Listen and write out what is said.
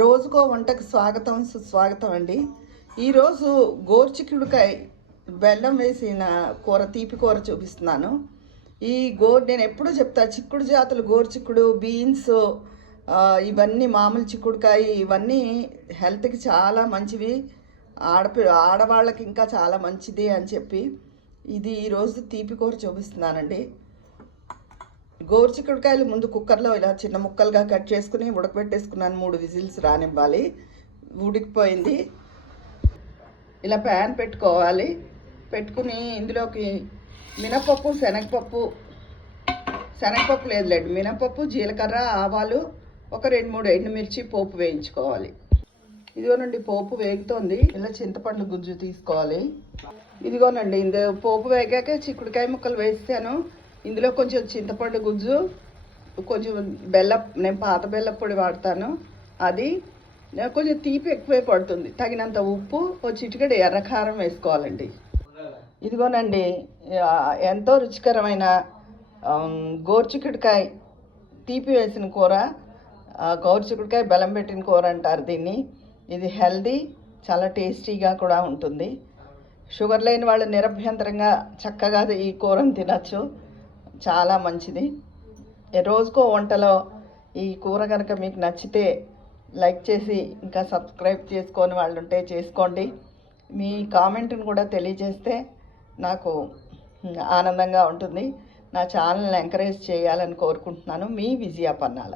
రోజుకో వంటకు స్వాగతం సుస్వాగతం అండి. ఈరోజు గోరుచిక్కుడుకాయ బెల్లం వేసిన కూర, తీపి కూర చూపిస్తున్నాను. ఈ నేను ఎప్పుడూ చెప్తా, చిక్కుడు జాతులు గోరుచిక్కుడు, బీన్స్, ఇవన్నీ మామూలు చిక్కుడుకాయ ఇవన్నీ హెల్త్కి చాలా మంచివి, ఆడవాళ్ళకి ఇంకా చాలా మంచిది అని చెప్పి ఇది ఈరోజు తీపి కూర చూపిస్తున్నానండి. గోరుచిక్కుడుకాయలు ముందు కుక్కర్లో ఇలా చిన్న ముక్కలుగా కట్ చేసుకుని ఉడకబెట్టేసుకున్నాను. 3 విజిల్స్ రానివ్వాలి. ఉడికిపోయింది. ఇలా ప్యాన్ పెట్టుకోవాలి. పెట్టుకుని ఇందులోకి మినపప్పు, శనగపప్పు లేదులేండి, మినపప్పు, జీలకర్ర, ఆవాలు, ఒక 2-3 ఎండుమిర్చి పోపు వేయించుకోవాలి. ఇదిగోనండి పోపు వేగుతోంది. ఇలా చింతపండు గుజ్జు తీసుకోవాలి. ఇదిగోనండి పోపు వేగాక చిక్కుడుకాయ ముక్కలు వేసాను. ఇందులో కొంచెం చింతపండు గుజ్జు, కొంచెం నేను పాత బెల్లం పొడి వాడతాను, అది కొంచెం తీపి ఎక్కువే పడుతుంది. తగినంత ఉప్పు, ఒక చిటికెడు ఎర్రకారం వేసుకోవాలండి. ఇదిగోనండి ఎంతో రుచికరమైన గోరుచిక్కుడుకాయ తీపి వేసిన కూర, గోరుచిక్కుడుకాయ బెల్లం పెట్టిన కూర అంటారు దీన్ని. ఇది హెల్దీ, చాలా టేస్టీగా కూడా ఉంటుంది. షుగర్ లేని వాళ్ళు నిరభ్యంతరంగా చక్కగా ఈ కూరను తినచ్చు, చాలా మంచిది. రోజుకో వంటలో ఈ కూర కనుక మీకు నచ్చితే లైక్ చేసి ఇంకా సబ్స్క్రైబ్ చేసుకొని వాళ్ళు ఉంటే చేసుకోండి. మీ కామెంట్ని కూడా తెలియజేస్తే నాకు ఆనందంగా ఉంటుంది. నా ఛానల్ని ఎంకరేజ్ చేయాలని కోరుకుంటున్నాను. మీ విజయ పన్నాల.